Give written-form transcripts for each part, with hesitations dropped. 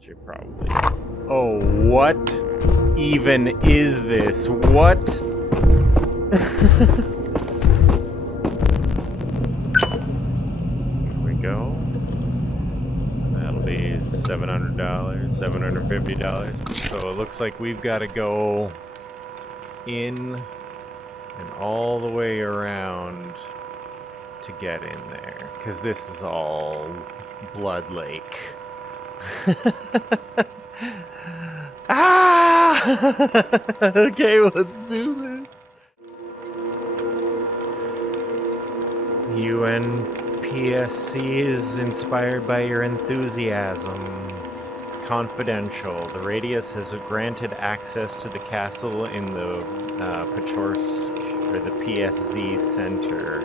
Should probably... Oh, what even is this? What? Here we go. That'll be $700, $750. So it looks like we've got to go in and all the way around to get in there. Because this is all Blood Lake. Okay, let's do this. UNPSC is inspired by your enthusiasm. Confidential. The Radius has granted access to the castle in the Pechorsk, or the PSZ Center.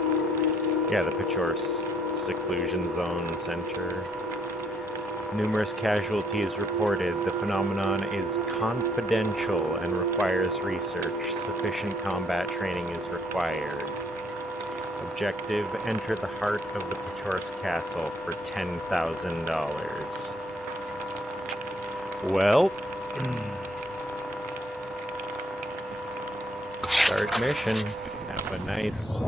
Yeah, the Pechorsk Seclusion Zone Center. Numerous casualties reported. The phenomenon is confidential and requires research. Sufficient combat training is required. Objective: enter the heart of the Pechorsk Castle for $10,000. Well, start mission. Have a nice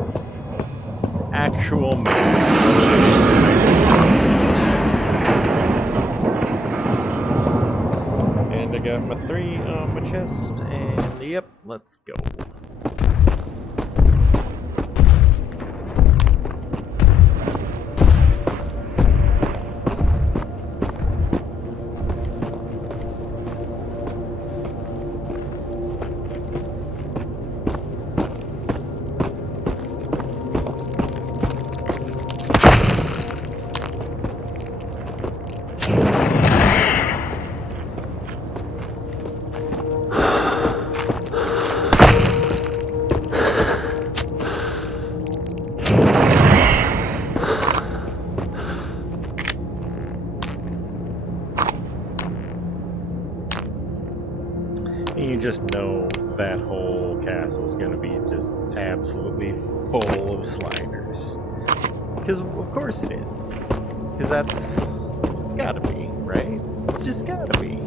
actual mission. And I got my 3 on my chest, and yep, let's go. You just know that whole castle's gonna be just absolutely full of sliders. Because of course it is. Because it's gotta be, right? It's just gotta be.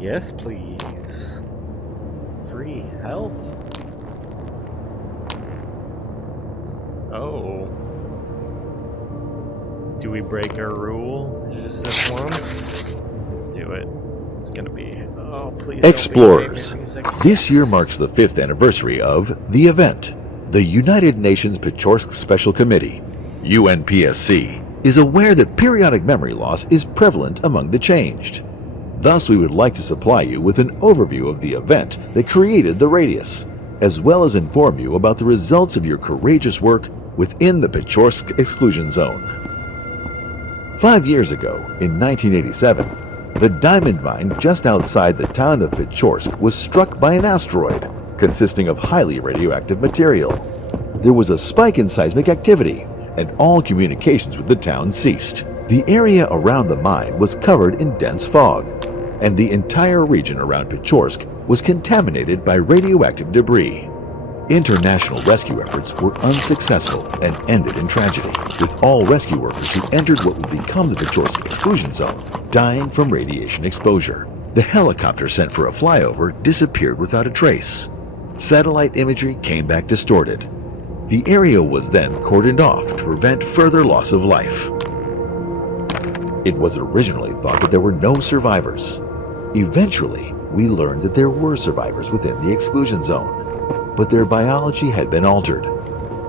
Yes, please. 3 health. Oh. Do we break our rule? Just this once? Let's do it. It's gonna be... Oh, please. Explorers, this year marks the 5th anniversary of the event. The United Nations Pechorsk Special Committee, UNPSC, is aware that periodic memory loss is prevalent among the changed. Thus, we would like to supply you with an overview of the event that created the Radius, as well as inform you about the results of your courageous work within the Pechorsk Exclusion Zone. 5 years ago, in 1987, the diamond mine just outside the town of Pechorsk was struck by an asteroid consisting of highly radioactive material. There was a spike in seismic activity, and all communications with the town ceased. The area around the mine was covered in dense fog, and the entire region around Pechorsk was contaminated by radioactive debris. International rescue efforts were unsuccessful and ended in tragedy, with all rescue workers who entered what would become the Pechorsk Exclusion Zone dying from radiation exposure. The helicopter sent for a flyover disappeared without a trace. Satellite imagery came back distorted. The area was then cordoned off to prevent further loss of life. It was originally thought that there were no survivors. Eventually, we learned that there were survivors within the exclusion zone, but their biology had been altered,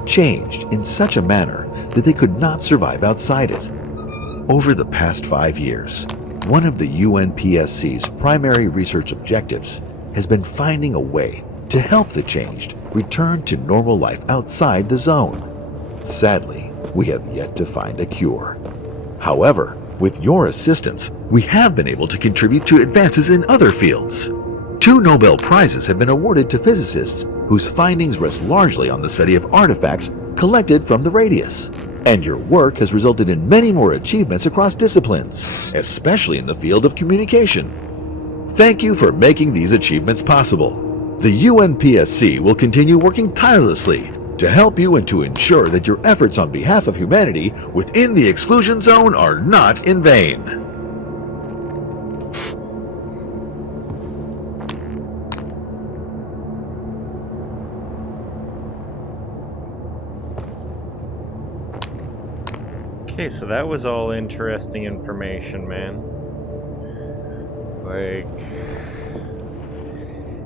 changed in such a manner that they could not survive outside it. Over the past 5 years, one of the UNPSC's primary research objectives has been finding a way to help the changed return to normal life outside the zone. Sadly, we have yet to find a cure. However, with your assistance, we have been able to contribute to advances in other fields. 2 Nobel Prizes have been awarded to physicists whose findings rest largely on the study of artifacts collected from the Radius. And your work has resulted in many more achievements across disciplines, especially in the field of communication. Thank you for making these achievements possible. The UNPSC will continue working tirelessly to help you and to ensure that your efforts on behalf of humanity within the exclusion zone are not in vain. Okay, so that was all interesting information, man. Like,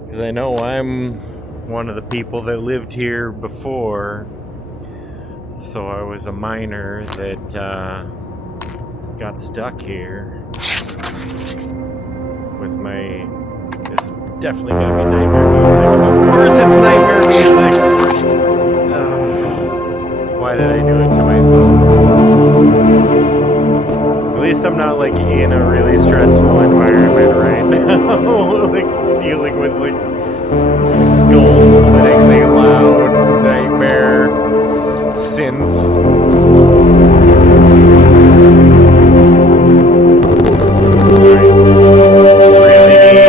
because I know I'm one of the people that lived here before. So I was a miner that got stuck here with my... This is definitely gonna be nightmare music. Of course it's nightmare music! Why did I do it to myself? At least I'm not like in a really stressful environment right now. Like dealing with like skull-splittingly loud nightmare synth. Really need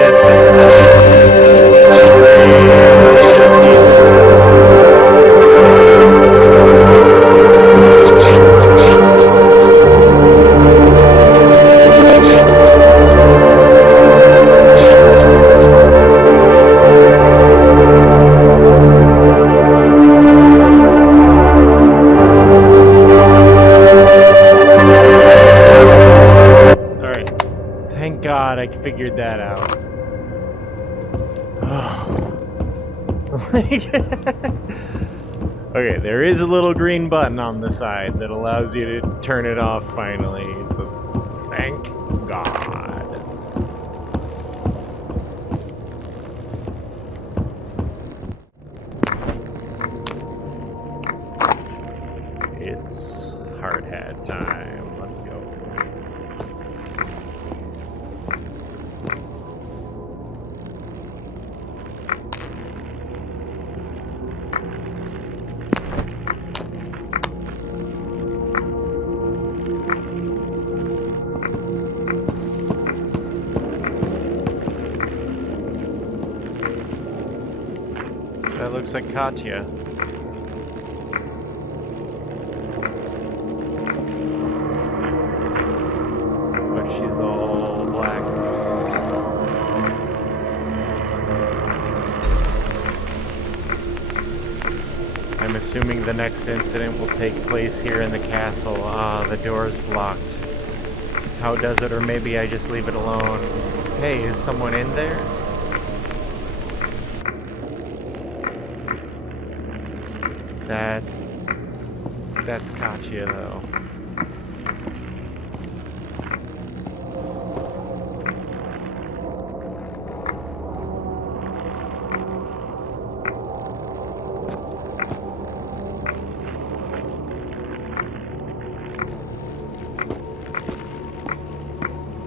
this to stop. Just need this to God, I figured that out. Okay, there is a little green button on the side that allows you to turn it off finally, so thank God. It's hard hat time. Let's go. That looks like Katya. But she's all black. I'm assuming the next incident will take place here in the castle. Ah, the door's blocked. How does it? Or maybe I just leave it alone. Hey, is someone in there? That's Katya, though.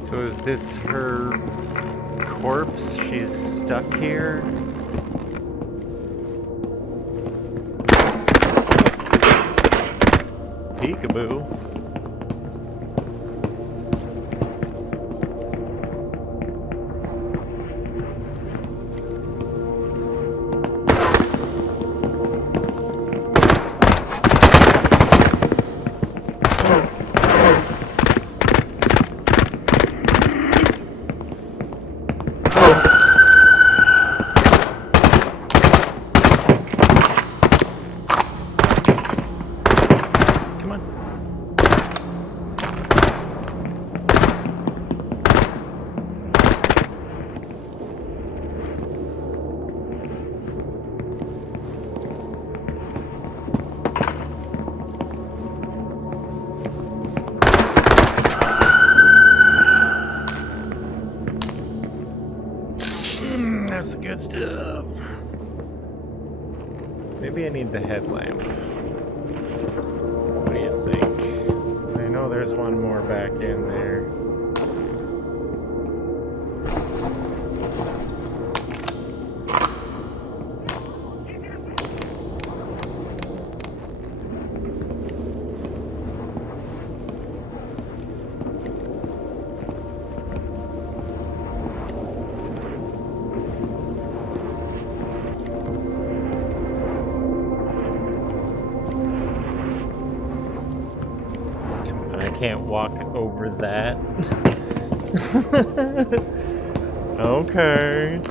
So is this her corpse? She's stuck here? Peekaboo. That's good stuff. Maybe I need the headlamp. What do you think? I know there's one more back in there. can't walk over that. Okay.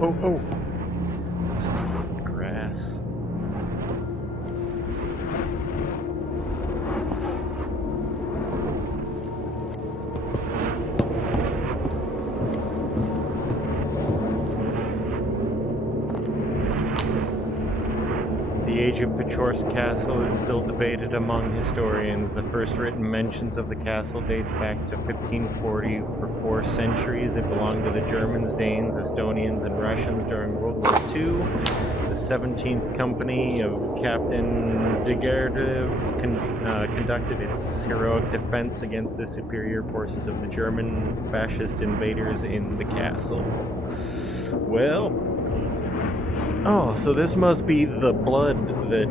Oh. Stupid grass. The age of Pechorsk Castle is still debated among historians. The first written mentions of the castle dates back to 1540. For 4 centuries, it belonged to the Germans, Danes, Estonians, and Russians during World War II. The 17th Company of Captain Degerdev conducted its heroic defense against the superior forces of the German fascist invaders in the castle. Well... Oh, so this must be the blood that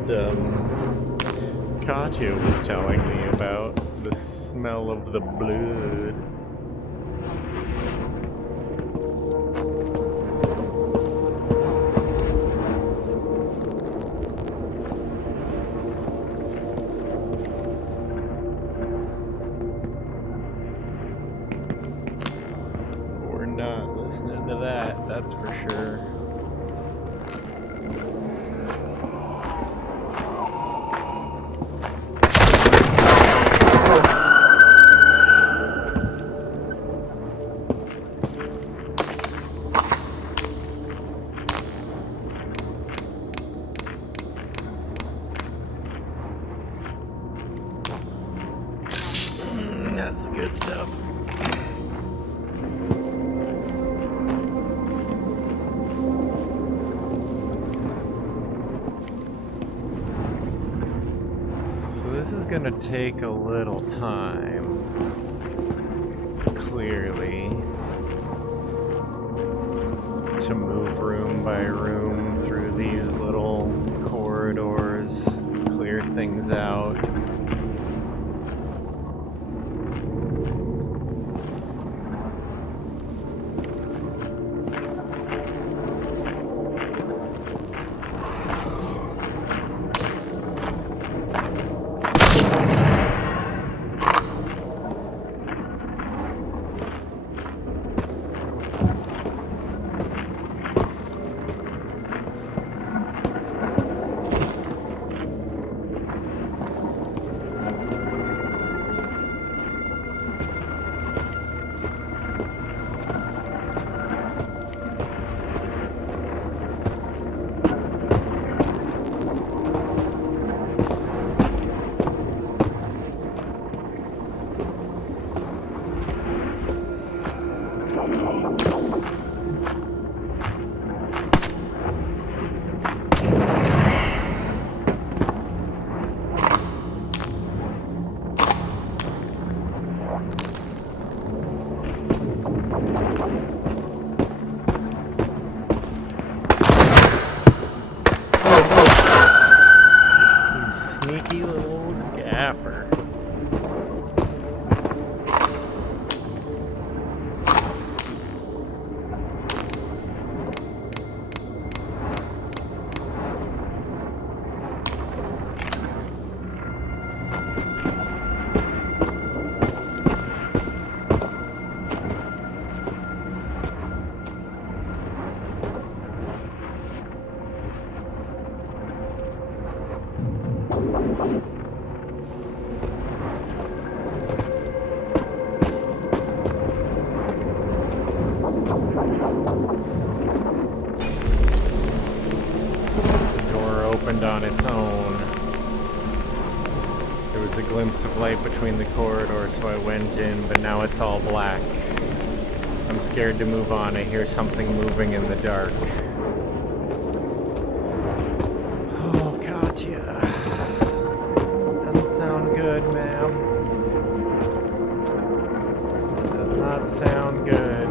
Katya was telling me about. The smell of the blood. We're not listening to that, that's for sure. That's the good stuff. So this is gonna take a little time, clearly, to move room by room through these little corridors, clear things out. Sneaky little gaffer. On its own. There was a glimpse of light between the corridors, so I went in, but now it's all black. I'm scared to move on. I hear something moving in the dark. Oh, Katya. Doesn't sound good, ma'am. Does not sound good.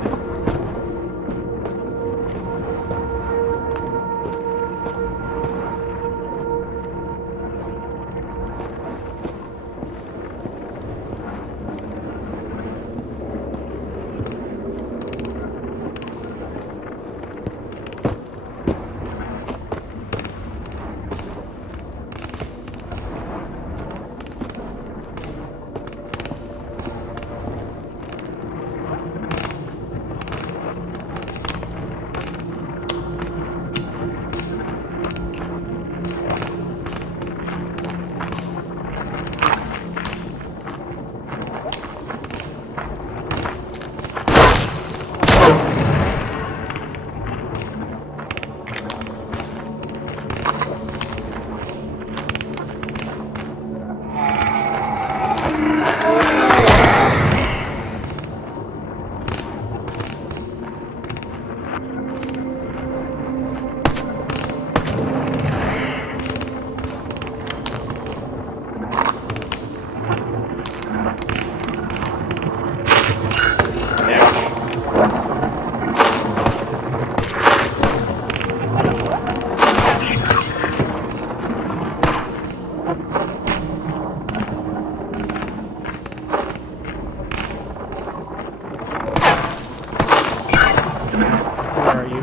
are you?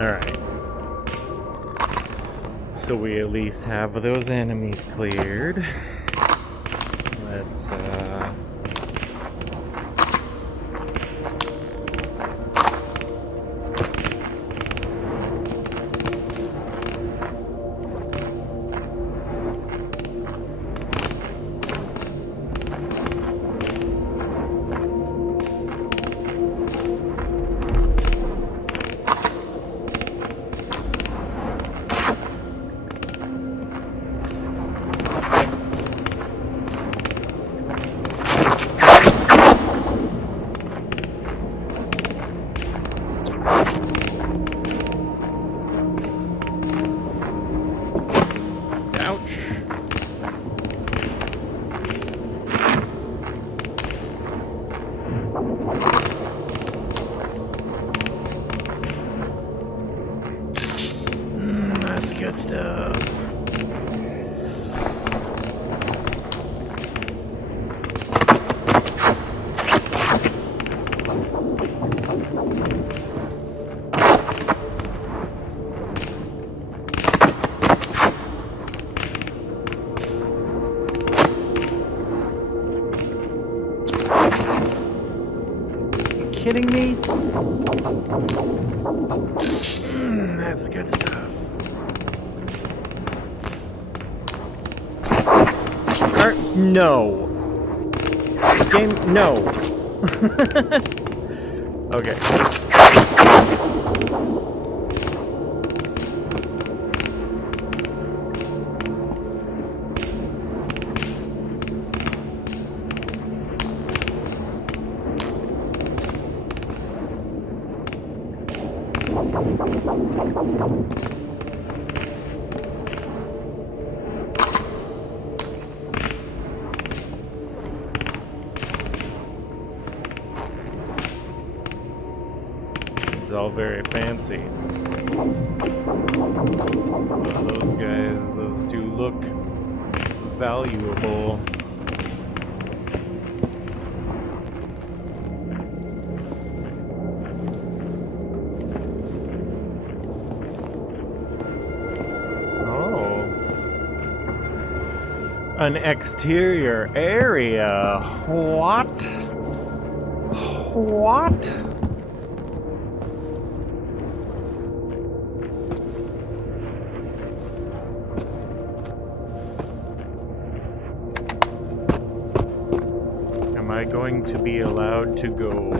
Alright. So we at least have those enemies cleared. Let's, ouch. That's good stuff. Kidding me? That's good stuff. No. Game, no. Okay. It's all very fancy. Those guys, those do look valuable. An exterior area. What? What? Am I going to be allowed to go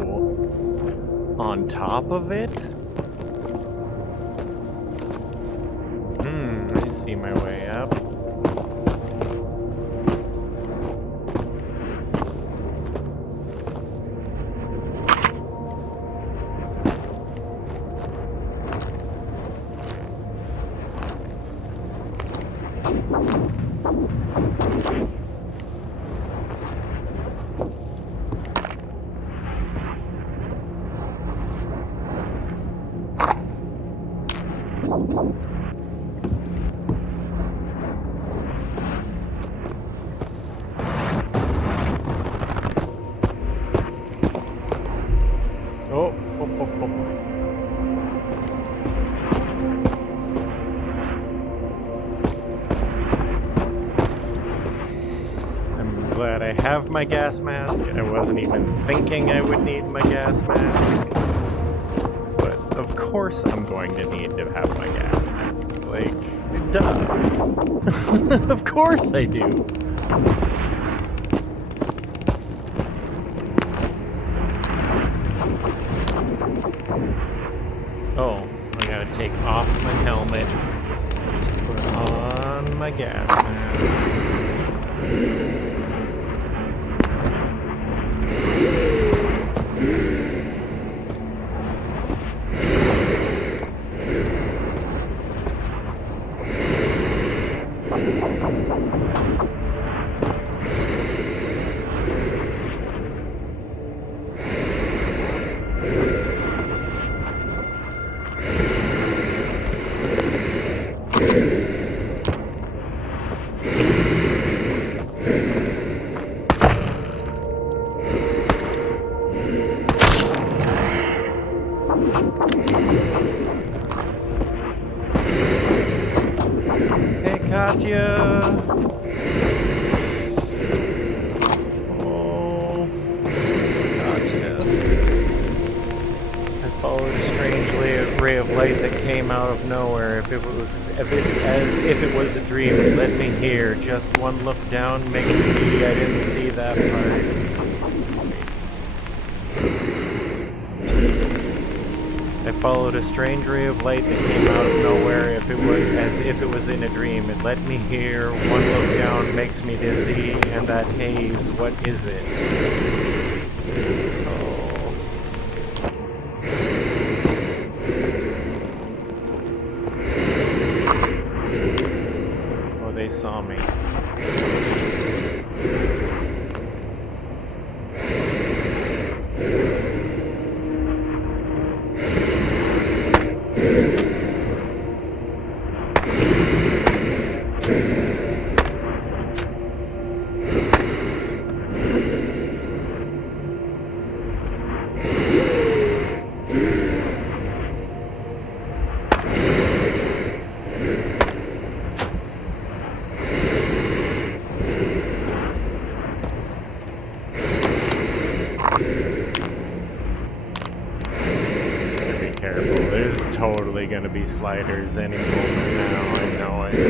on top of it? I see my way up. Oh. I'm glad I have my gas mask. I wasn't even thinking I would need my gas mask. But of course I'm going to need to have my gas mask. Like, duh. Of course I do. gas mask. Hey, Katya! Oh, Katya. I followed a strange ray of light that came out of nowhere. As if it was a dream, it led me here. Just one look down makes me. I didn't see that part. I followed a strange ray of light that came out of nowhere. As if it was in a dream. It led me here. One look down makes me dizzy, and that haze. What is it? They saw me. Totally gonna be sliders any moment now, I know it.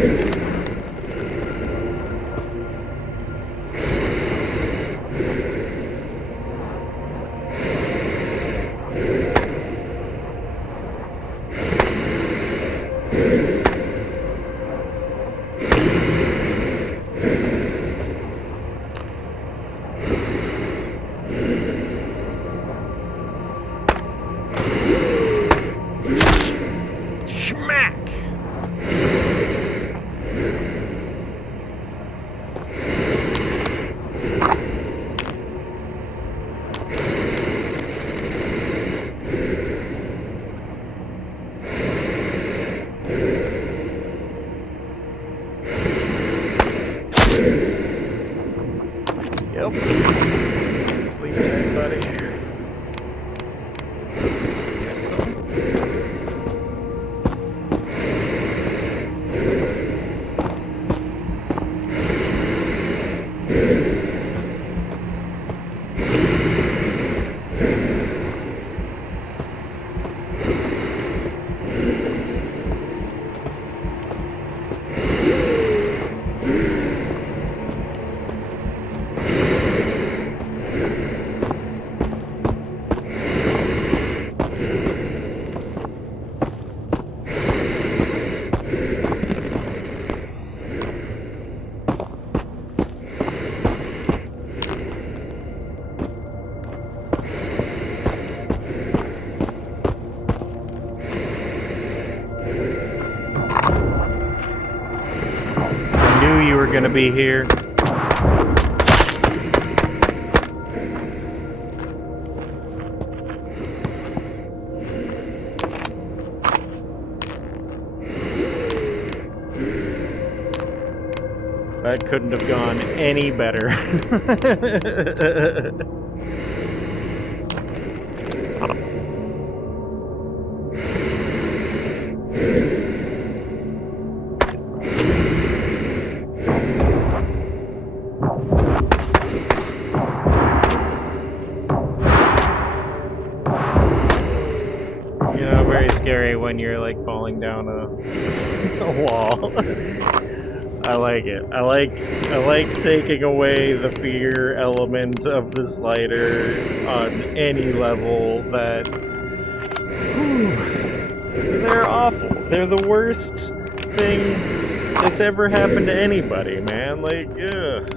Yep. Sleep tight, buddy. Guess so. You were gonna be here. That couldn't have gone any better. Scary when you're like falling down a wall. I like it. I like taking away the fear element of the slider on any level. That they're awful. They're the worst thing that's ever happened to anybody, man. Like, ugh.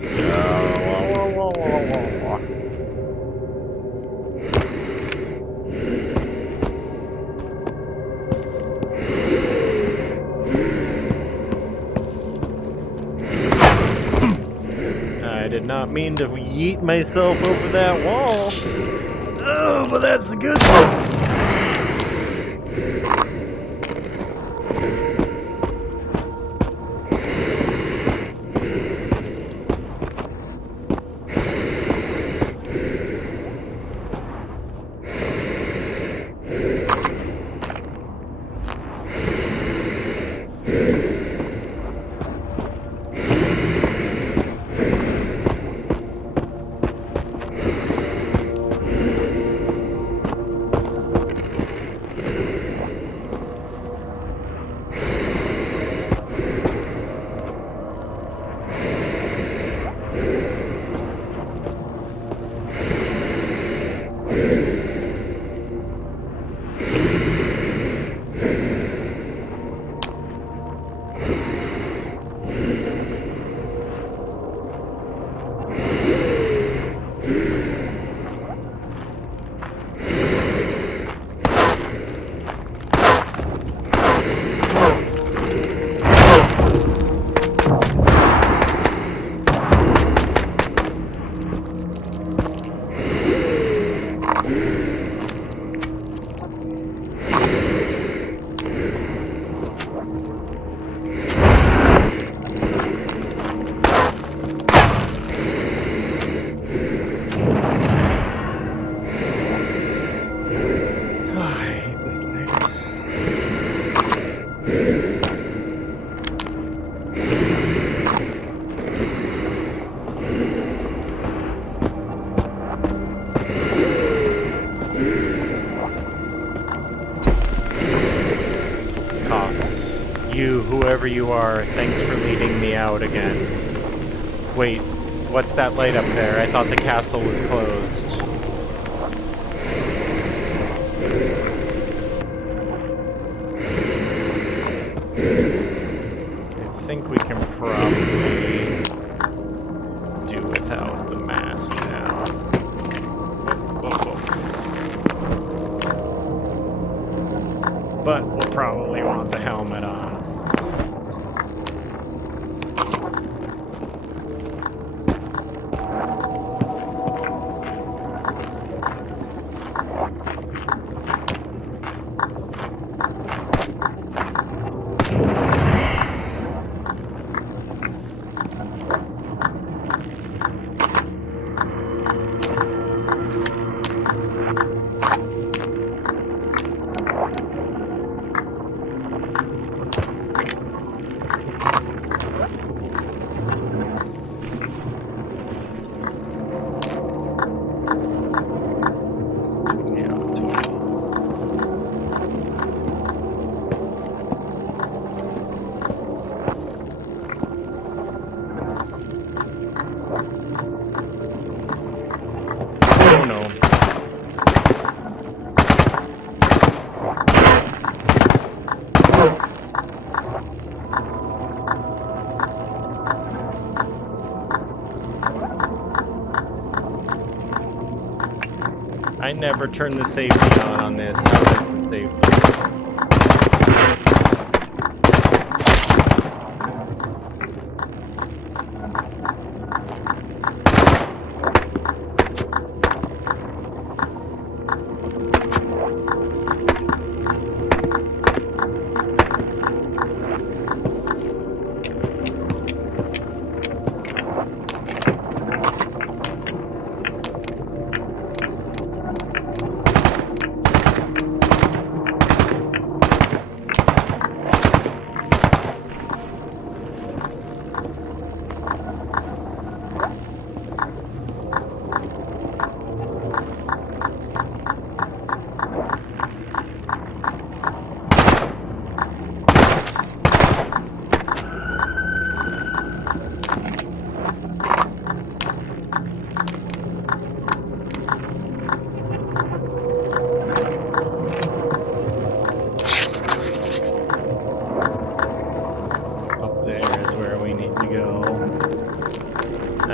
I did not mean to yeet myself over that wall. Oh, but that's the good thing. You, whoever you are, thanks for leading me out again. Wait, what's that light up there? I thought the castle was closed. I think we can probably do without the mask now. But we'll probably want the helmet on. I never turn the safety on this. How is the safety?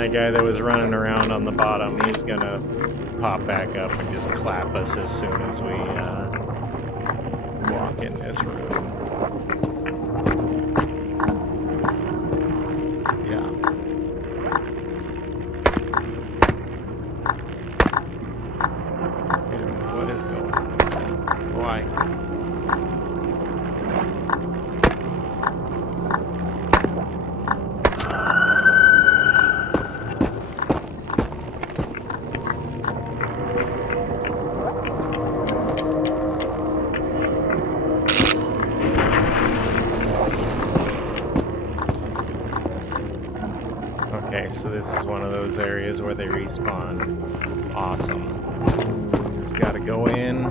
That guy that was running around on the bottom, he's gonna pop back up and just clap us as soon as we walk in this room. Yeah. What is going on? Why? Okay, so this is one of those areas where they respawn. Awesome. Just gotta go in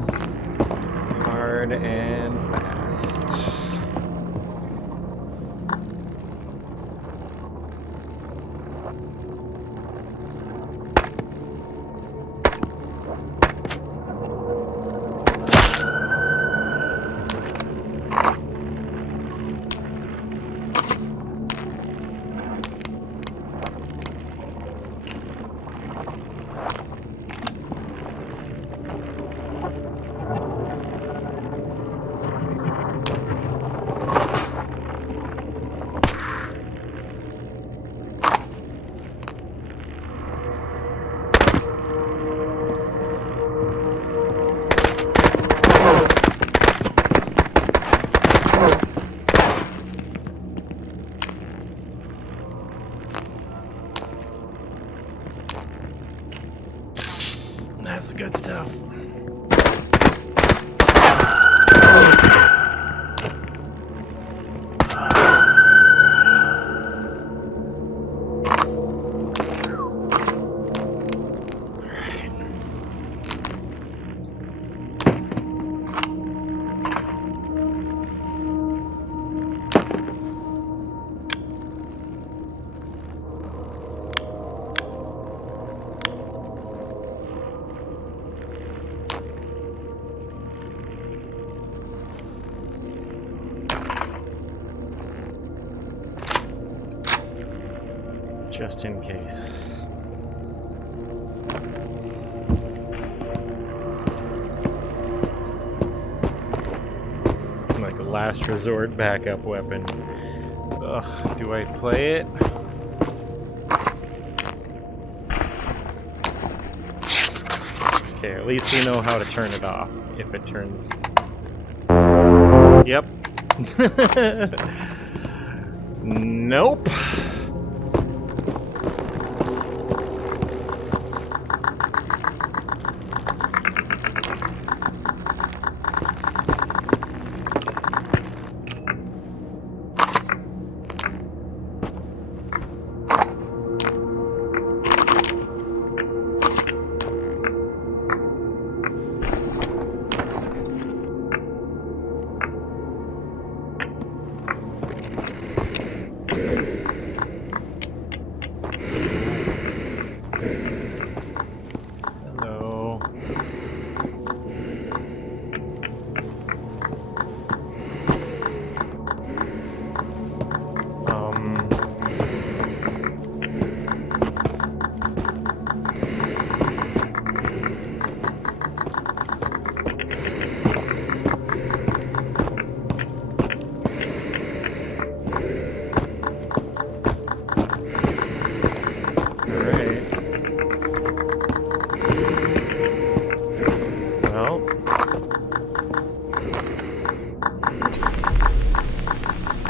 hard and fast. That's good stuff. Just in case. Like a last resort backup weapon. Ugh, do I play it? Okay, at least we know how to turn it off if it turns. Yep. Nope.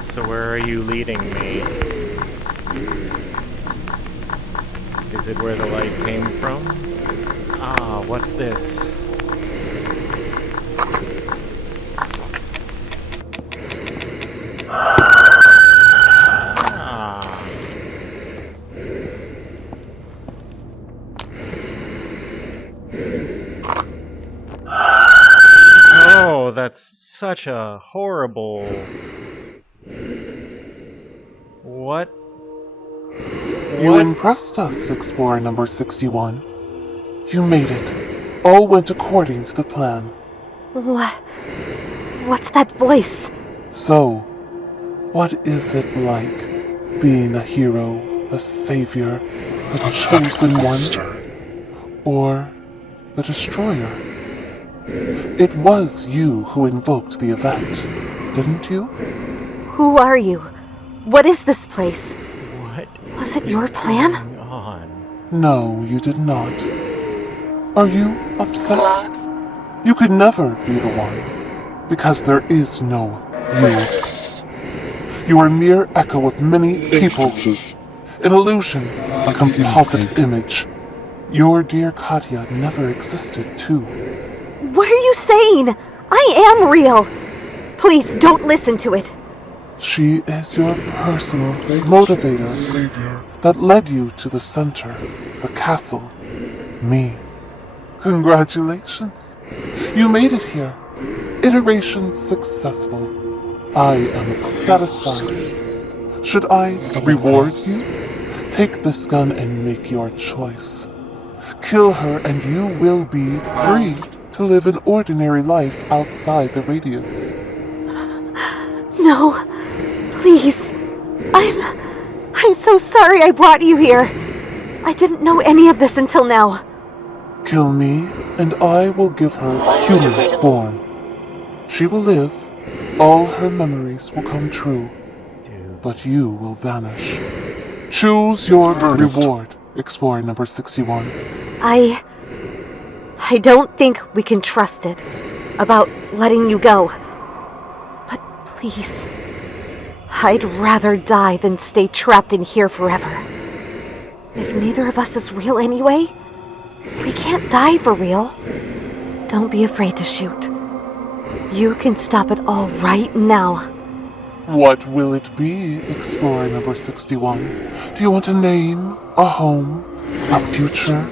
So where are you leading me? Is it where the light came from? Ah, what's this? Oh, that's such a horrible... What? You impressed us, Explorer number 61. You made it. All went according to the plan. What's that voice? So, what is it like being a hero, a savior, The chosen one? Or the destroyer? It was you who invoked the event, didn't you? Who are you? What is this place? What? Was it your plan? Going on? No, you did not. Are you upset? You could never be the one, because there is no you. You are a mere echo of many people, an illusion, a composite image. Your dear Katya never existed, too. What are you saying? I am real. Please don't listen to it. She is your personal motivator that led you to the center, the castle, me. Congratulations. You made it here. Iteration successful. I am satisfied. Should I reward you? Take this gun and make your choice. Kill her and you will be free to live an ordinary life outside the radius. No, please. I'm so sorry I brought you here. I didn't know any of this until now. Kill me, and I will give her human form. She will live, all her memories will come true, but you will vanish. Choose your reward, Explorer number 61. I don't think we can trust it about letting you go. But please, I'd rather die than stay trapped in here forever. If neither of us is real anyway, we can't die for real. Don't be afraid to shoot. You can stop it all right now. What will it be, Explorer number 61? Do you want a name, a home, a future?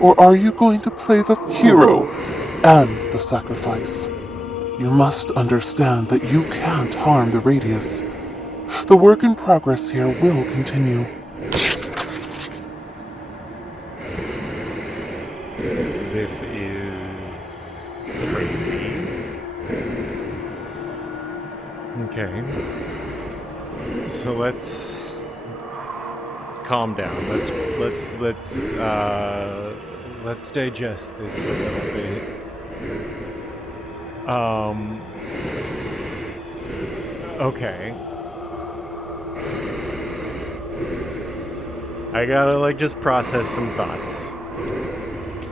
Or are you going to play the hero and the sacrifice? You must understand that you can't harm the Radius. The work in progress here will continue. This is crazy. Okay. So let's calm down. Let's digest this a little bit. Okay. I gotta just process some thoughts.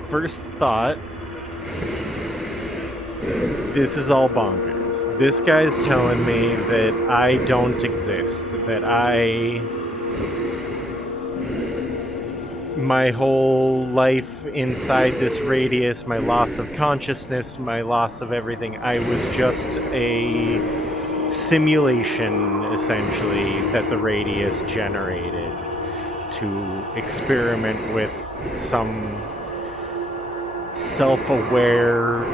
First thought, this is all bonkers. This guy's telling me that I don't exist, that my whole life inside this radius, my loss of consciousness, my loss of everything, I was just a simulation, essentially, that the radius generated to experiment with some self-aware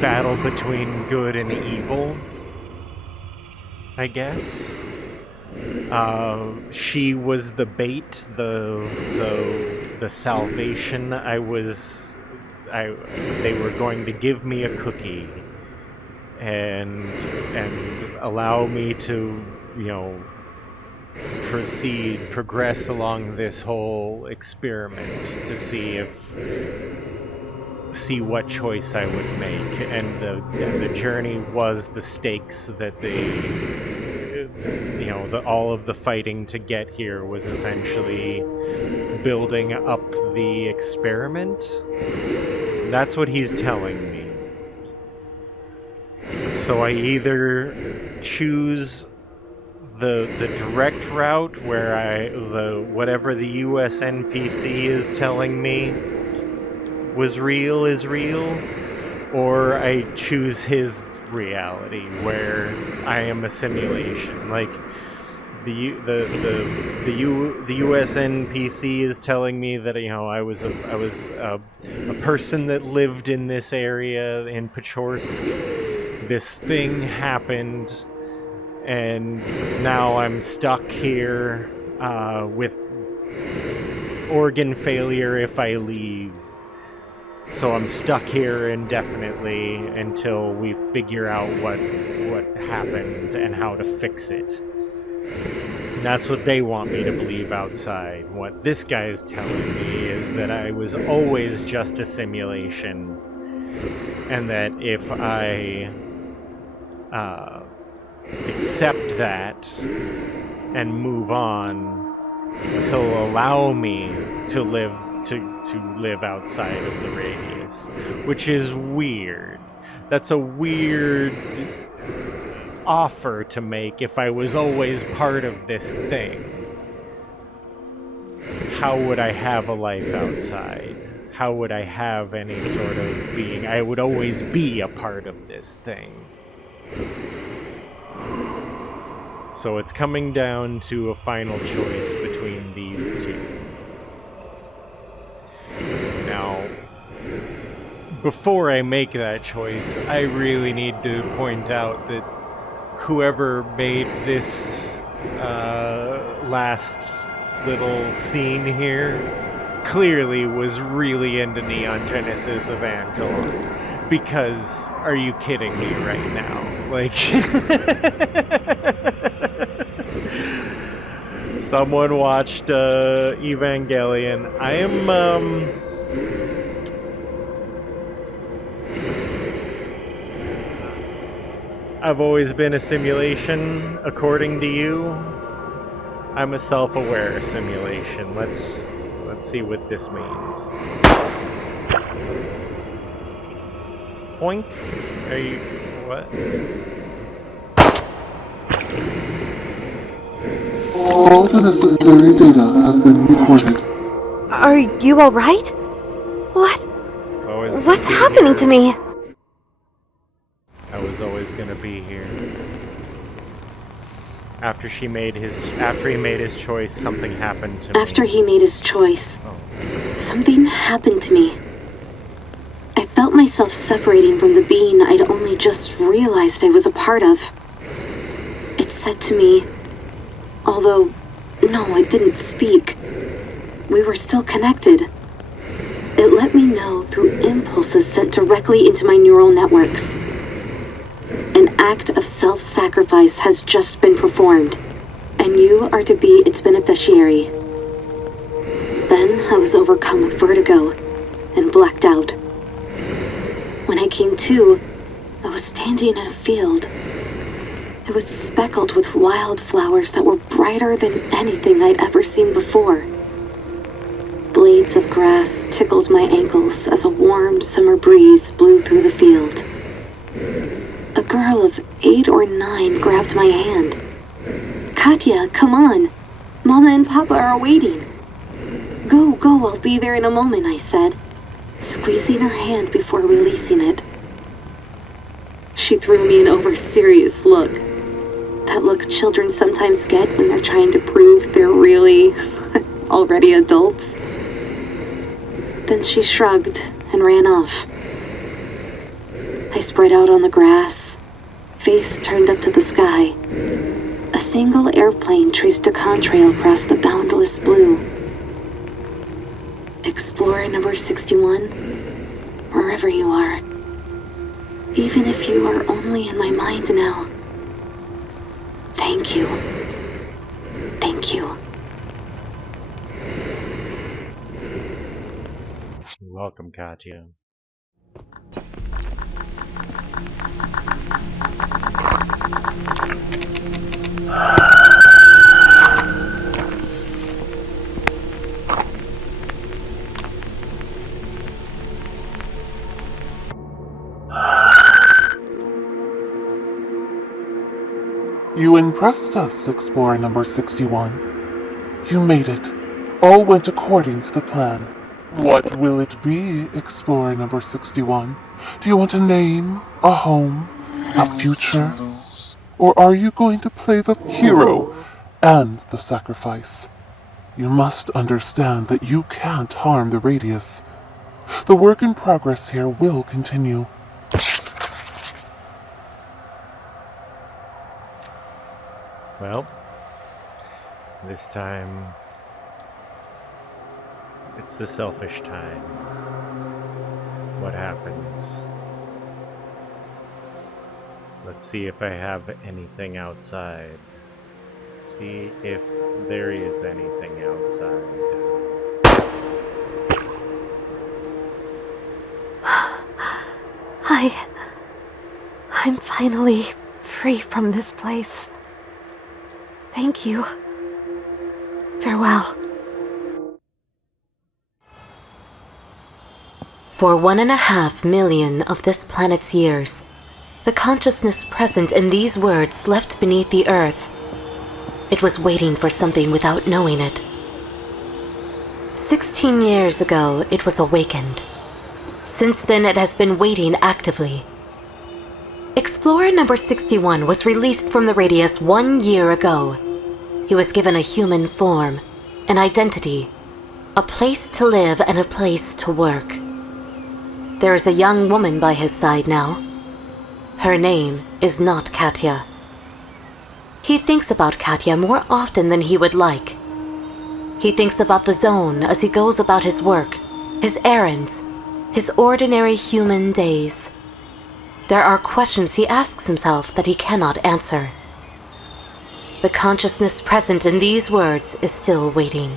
battle between good and evil, I guess. She was the bait, the salvation. They were going to give me a cookie and allow me to, progress along this whole experiment to see what choice I would make, and the journey was the stakes that all of the fighting to get here was essentially building up the experiment. That's what he's telling me. So I either choose the direct route where whatever the US NPC is telling me was real is real, or I choose his reality where I am a simulation. Like the US NPC is telling me that I was a person that lived in this area in Pechorsk. This thing happened, and now I'm stuck here with organ failure if I leave. So I'm stuck here indefinitely until we figure out what happened and how to fix it. That's what they want me to believe outside. What this guy is telling me is that I was always just a simulation, and that if I accept that and move on, he'll allow me to live outside of the radius, which is weird. That's a weird offer to make if I was always part of this thing. How would I have a life outside? How would I have any sort of being? I would always be a part of this thing. So it's coming down to a final choice between these two. Now, before I make that choice, I really need to point out that whoever made this last little scene here clearly was really into Neon Genesis Evangelion. Because, are you kidding me right now? Like, someone watched Evangelion. I've always been a simulation, according to you. I'm a self-aware simulation. Let's see what this means. Oink. Are you... what? All the necessary data has been recorded. Are you alright? What's happening to me? I was always gonna be here. After he made his choice, something happened to me. After he made his choice, something happened to me. I felt myself separating from the being I'd only just realized I was a part of. It said to me, although, no, it didn't speak. We were still connected. It let me know through impulses sent directly into my neural networks. An act of self-sacrifice has just been performed, and you are to be its beneficiary. Then I was overcome with vertigo and blacked out. When I came to, I was standing in a field. It was speckled with wildflowers that were brighter than anything I'd ever seen before. Blades of grass tickled my ankles as a warm summer breeze blew through the field. A girl of 8 or 9 grabbed my hand. "Katya, come on. Mama and Papa are waiting." Go, I'll be there in a moment," I said, squeezing her hand before releasing it. She threw me an over-serious look. That look children sometimes get when they're trying to prove they're really already adults. Then she shrugged and ran off. I spread out on the grass, face turned up to the sky. A single airplane traced a contrail across the boundless blue. Explorer number 61, wherever you are, even if you are only in my mind now, thank you. Thank you. You're welcome, Katya. You impressed us, Explorer number 61. You made it. All went according to the plan. What will it be, Explorer number 61? Do you want a name, a home, a future? Or are you going to play the hero and the sacrifice? You must understand that you can't harm the Radius. The work in progress here will continue. Well, this time, it's the selfish time. What happens? Let's see if I have anything outside. Let's see if there is anything outside. I'm finally free from this place. Thank you. Farewell. For 1.5 million of this planet's years, the consciousness present in these words slept beneath the earth. It was waiting for something without knowing it. 16 years ago, it was awakened. Since then, it has been waiting actively. Explorer number 61 was released from the radius 1 year ago. He was given a human form, an identity, a place to live and a place to work. There is a young woman by his side now. Her name is not Katya. He thinks about Katya more often than he would like. He thinks about the zone as he goes about his work, his errands, his ordinary human days. There are questions he asks himself that he cannot answer. The consciousness present in these words is still waiting.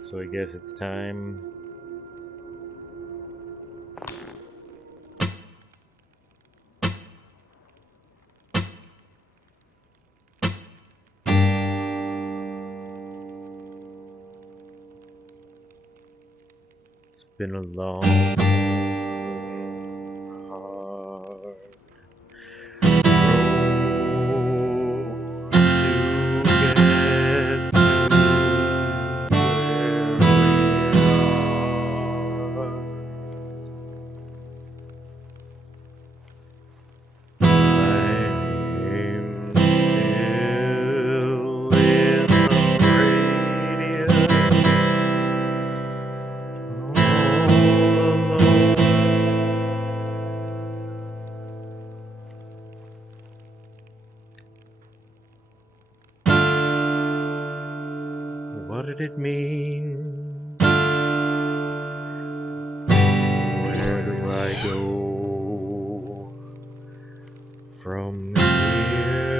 So I guess it's time. It's been a long, hard road to get to where we are. I'm still in the radius, all alone. What did it mean? Where do I go from here?